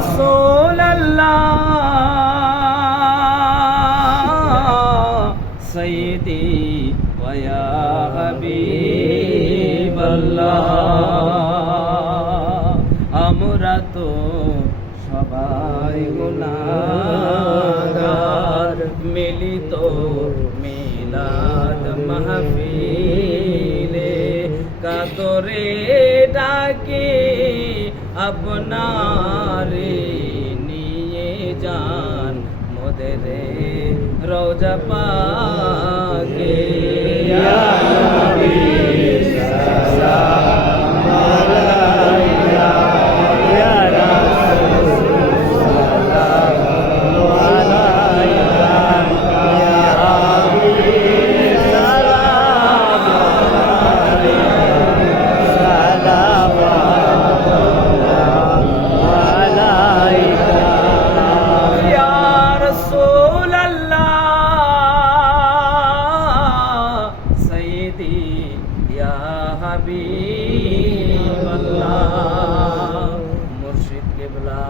রসুল সৈদি আমরা তো সবাই গুনাহগার মিলিত মিলাদ মাহফিলে কাতরে ডাকে আপনারে। মোদের রোজা পাকে। ইয়া সাইয়্যিদি ইয়া হাবিবাল্লাহ মুর্শিদ কিবলা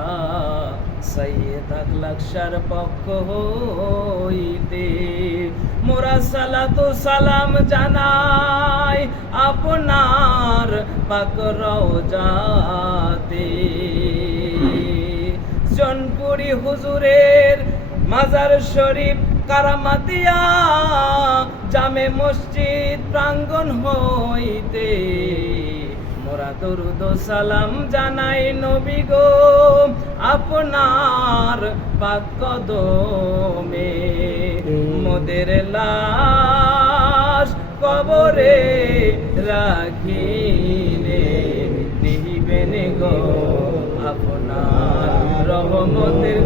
সৈয়দ আকলাকশার পক্ষ হইতে মোরা সালাতু সালাম জানাই আপনার পাক রওজাতে জনপুরি হুজুরের মাজার শরীফ কারামাতিয়া জামে মসজিদ প্রাঙ্গণ হইতে মোরা দরুদ সালাম জানাই নবী গো। আপনার পাক কদমে মোদের লাশ কবরে রাখিলে নিহিবেন গো। আপনার রহমতের